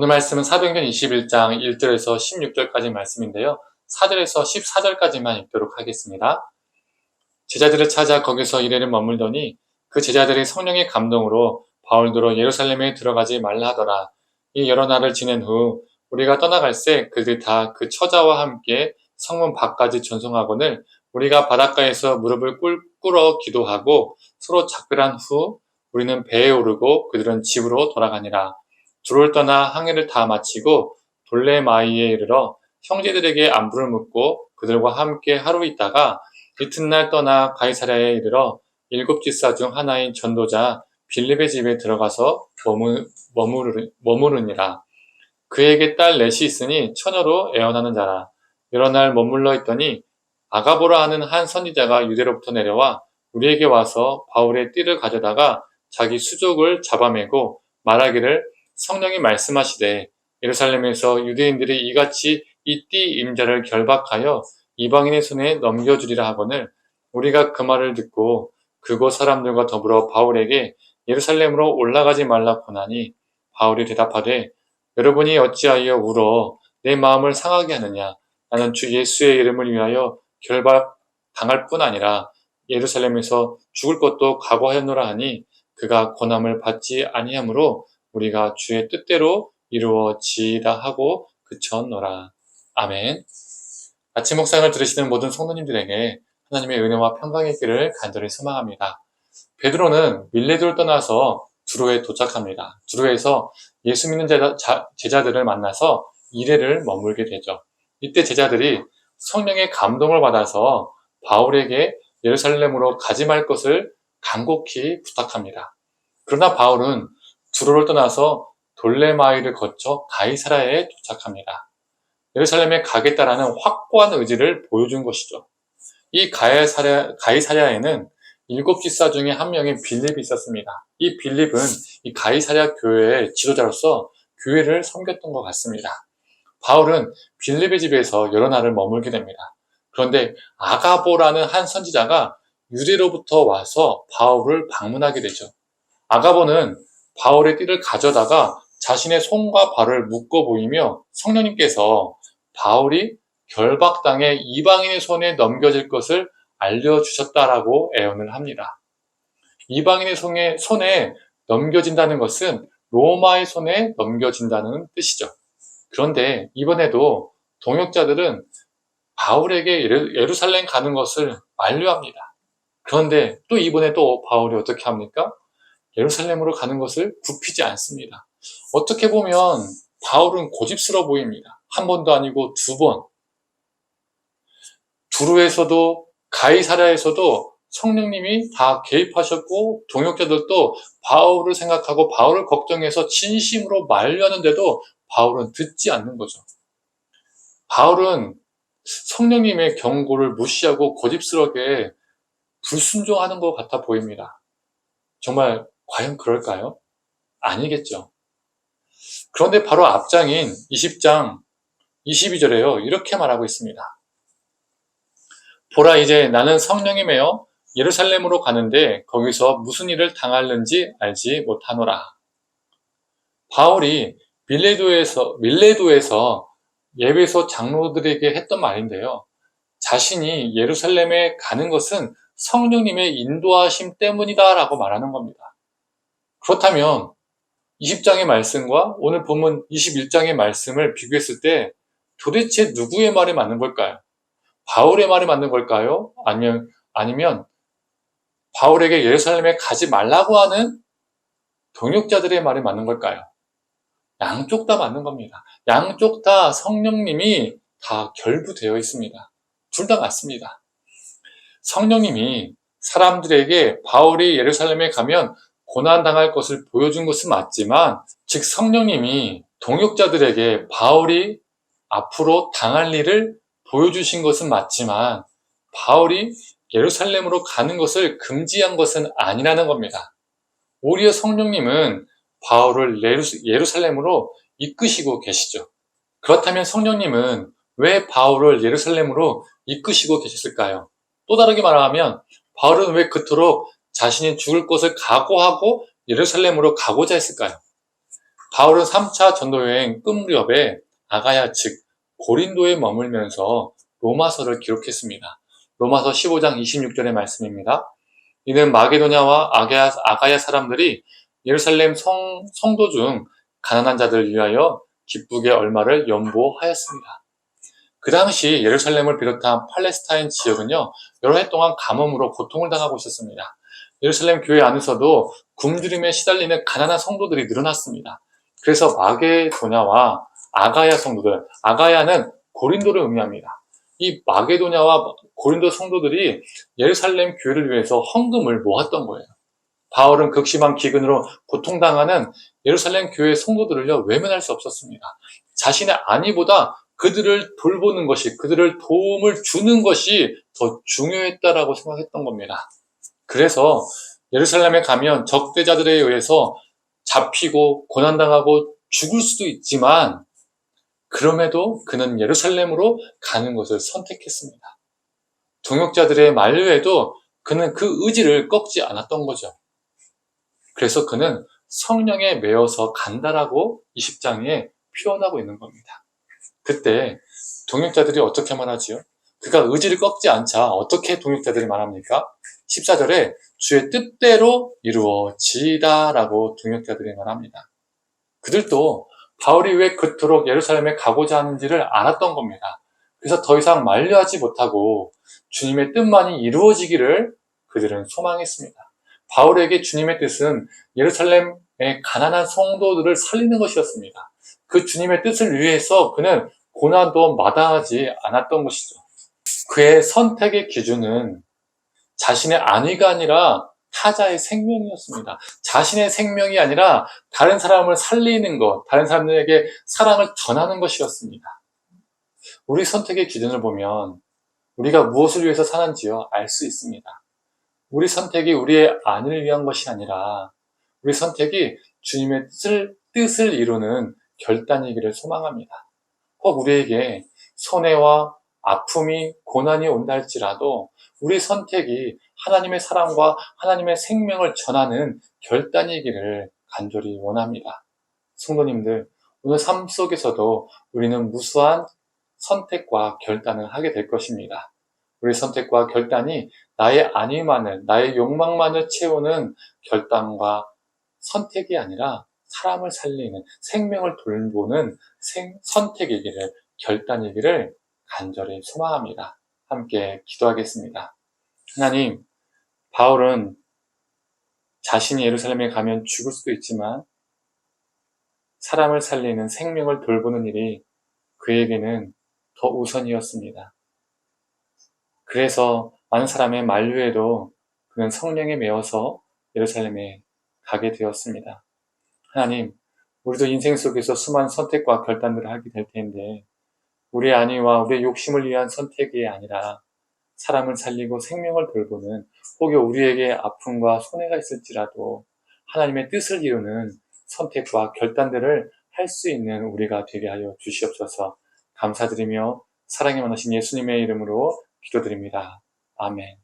오늘 말씀은 사도행전 21장 1절에서 16절까지 말씀인데요. 4절에서 14절까지만 읽도록 하겠습니다. 제자들을 찾아 거기서 이래를 머물더니 그 제자들이 성령의 감동으로 바울더러 예루살렘에 들어가지 말라 하더라. 이 여러 날을 지낸 후 우리가 떠나갈새 그들이 다 그 처자와 함께 성문 밖까지 전송하거늘 우리가 바닷가에서 무릎을 꿇어 기도하고 서로 작별한 후 우리는 배에 오르고 그들은 집으로 돌아가니라. 두를 떠나 항해를 다 마치고 돌레마이에 이르러 형제들에게 안부를 묻고 그들과 함께 하루 있다가 이튿날 떠나 가이사랴에 이르러 7집사 중 하나인 전도자 빌립의 집에 들어가서 머무르니라. 그에게 딸 넷이 있으니 처녀로 애원하는 자라. 여러 날 머물러 있더니 아가보라 하는 한 선지자가 유대로부터 내려와 우리에게 와서 바울의 띠를 가져다가 자기 수족을 잡아매고 말하기를 성령이 말씀하시되 예루살렘에서 유대인들이 이같이 이 띠 임자를 결박하여 이방인의 손에 넘겨주리라 하거늘 우리가 그 말을 듣고 그곳 사람들과 더불어 바울에게 예루살렘으로 올라가지 말라 고나니 바울이 대답하되 여러분이 어찌하여 울어 내 마음을 상하게 하느냐. 나는 주 예수의 이름을 위하여 결박당할 뿐 아니라 예루살렘에서 죽을 것도 각오하였노라 하니 그가 고난을 받지 아니하므로 우리가 주의 뜻대로 이루어지이다 하고 그쳤노라. 아멘. 아침 묵상을 들으시는 모든 성도님들에게 하나님의 은혜와 평강의 길을 간절히 소망합니다. 베드로는 밀레도를 떠나서 두로에 도착합니다. 두로에서 예수 믿는 제자들을 만나서 이레를 머물게 되죠. 이때 제자들이 성령의 감동을 받아서 바울에게 예루살렘으로 가지 말 것을 간곡히 부탁합니다. 그러나 바울은 두로를 떠나서 돌레마이를 거쳐 가이사랴에 도착합니다. 예루살렘에 가겠다라는 확고한 의지를 보여준 것이죠. 이 가이사랴에는 7집사 중에 한 명인 빌립이 있었습니다. 이 빌립은 이 가이사랴 교회의 지도자로서 교회를 섬겼던 것 같습니다. 바울은 빌립의 집에서 여러 날을 머물게 됩니다. 그런데 아가보라는 한 선지자가 유대로부터 와서 바울을 방문하게 되죠. 아가보는 바울의 띠를 가져다가 자신의 손과 발을 묶어 보이며 성령님께서 바울이 결박당해 이방인의 손에 넘겨질 것을 알려주셨다라고 애언을 합니다. 이방인의 손에 넘겨진다는 것은 로마의 손에 넘겨진다는 뜻이죠. 그런데 이번에도 동역자들은 바울에게 예루살렘 가는 것을 만류합니다. 그런데 또 이번에 또 바울이 어떻게 합니까? 예루살렘으로 가는 것을 굽히지 않습니다. 어떻게 보면 바울은 고집스러워 보입니다. 한 번도 아니고 두 번. 두루에서도 가이사랴에서도 성령님이 다 개입하셨고 동역자들도 바울을 생각하고 바울을 걱정해서 진심으로 만류하는데도 바울은 듣지 않는 거죠. 바울은 성령님의 경고를 무시하고 고집스럽게 불순종하는 것 같아 보입니다. 정말 과연 그럴까요? 아니겠죠. 그런데 바로 앞장인 20장 22절에요. 이렇게 말하고 있습니다. 보라 이제 나는 성령이 매여 예루살렘으로 가는데 거기서 무슨 일을 당할는지 알지 못하노라. 바울이 밀레도에서 예배소 장로들에게 했던 말인데요. 자신이 예루살렘에 가는 것은 성령님의 인도하심 때문이다라고 말하는 겁니다. 그렇다면 20장의 말씀과 오늘 본문 21장의 말씀을 비교했을 때 도대체 누구의 말이 맞는 걸까요? 바울의 말이 맞는 걸까요? 아니면 바울에게 예루살렘에 가지 말라고 하는 동역자들의 말이 맞는 걸까요? 양쪽 다 맞는 겁니다. 양쪽 다 성령님이 다 결부되어 있습니다. 둘 다 맞습니다. 성령님이 사람들에게 바울이 예루살렘에 가면 고난당할 것을 보여준 것은 맞지만, 즉 성령님이 동역자들에게 바울이 앞으로 당할 일을 보여주신 것은 맞지만 바울이 예루살렘으로 가는 것을 금지한 것은 아니라는 겁니다. 오히려 성령님은 바울을 예루살렘으로 이끄시고 계시죠. 그렇다면 성령님은 왜 바울을 예루살렘으로 이끄시고 계셨을까요? 또 다르게 말하면 바울은 왜 그토록 자신이 죽을 것을 각오하고 예루살렘으로 가고자 했을까요? 바울은 3차 전도여행 끝 무렵에 아가야 즉 고린도에 머물면서 로마서를 기록했습니다. 로마서 15장 26절의 말씀입니다. 이는 마게도냐와 아가야 사람들이 예루살렘 성도 중 가난한 자들 위하여 기쁘게 얼마를 연보하였습니다. 그 당시 예루살렘을 비롯한 팔레스타인 지역은요, 여러 해 동안 가뭄으로 고통을 당하고 있었습니다. 예루살렘 교회 안에서도 굶주림에 시달리는 가난한 성도들이 늘어났습니다. 그래서 마게도냐와 아가야 성도들, 아가야는 고린도를 의미합니다. 이 마게도냐와 고린도 성도들이 예루살렘 교회를 위해서 헌금을 모았던 거예요. 바울은 극심한 기근으로 고통당하는 예루살렘 교회 성도들을요, 외면할 수 없었습니다. 자신의 안위보다 그들을 돌보는 것이, 그들을 도움을 주는 것이 더 중요했다라고 생각했던 겁니다. 그래서 예루살렘에 가면 적대자들에 의해서 잡히고 고난당하고 죽을 수도 있지만 그럼에도 그는 예루살렘으로 가는 것을 선택했습니다. 동역자들의 만류에도 그는 그 의지를 꺾지 않았던 거죠. 그래서 그는 성령에 매여서 간다라고 20장에 표현하고 있는 겁니다. 그때 동역자들이 어떻게 말하지요? 그가 의지를 꺾지 않자 어떻게 동역자들이 말합니까? 14절에 주의 뜻대로 이루어지이다 라고 동역자들이 말합니다. 그들도 바울이 왜 그토록 예루살렘에 가고자 하는지를 알았던 겁니다. 그래서 더 이상 만류하지 못하고 주님의 뜻만이 이루어지기를 그들은 소망했습니다. 바울에게 주님의 뜻은 예루살렘의 가난한 성도들을 살리는 것이었습니다. 그 주님의 뜻을 위해서 그는 고난도 마다하지 않았던 것이죠. 그의 선택의 기준은 자신의 안위가 아니라 타자의 생명이었습니다. 자신의 생명이 아니라 다른 사람을 살리는 것, 다른 사람들에게 사랑을 전하는 것이었습니다. 우리 선택의 기준을 보면 우리가 무엇을 위해서 사는지요? 알 수 있습니다. 우리 선택이 우리의 안위를 위한 것이 아니라 우리 선택이 주님의 뜻을 이루는 결단이기를 소망합니다. 혹 우리에게 손해와 아픔이 고난이 온다 할지라도 우리 선택이 하나님의 사랑과 하나님의 생명을 전하는 결단이기를 간절히 원합니다. 성도님들, 오늘 삶 속에서도 우리는 무수한 선택과 결단을 하게 될 것입니다. 우리 선택과 결단이 나의 안위만을, 나의 욕망만을 채우는 결단과 선택이 아니라 사람을 살리는, 생명을 돌보는 선택이기를, 결단이기를 간절히 소망합니다. 함께 기도하겠습니다. 하나님, 바울은 자신이 예루살렘에 가면 죽을 수도 있지만 사람을 살리는, 생명을 돌보는 일이 그에게는 더 우선이었습니다. 그래서 많은 사람의 만류에도 그는 성령에 매어서 예루살렘에 가게 되었습니다. 하나님, 우리도 인생 속에서 수많은 선택과 결단들을 하게 될 텐데 우리의 안위와 우리의 욕심을 위한 선택이 아니라 사람을 살리고 생명을 돌보는, 혹여 우리에게 아픔과 손해가 있을지라도 하나님의 뜻을 이루는 선택과 결단들을 할 수 있는 우리가 되게 하여 주시옵소서. 감사드리며 사랑이 많으신 예수님의 이름으로 기도드립니다. 아멘.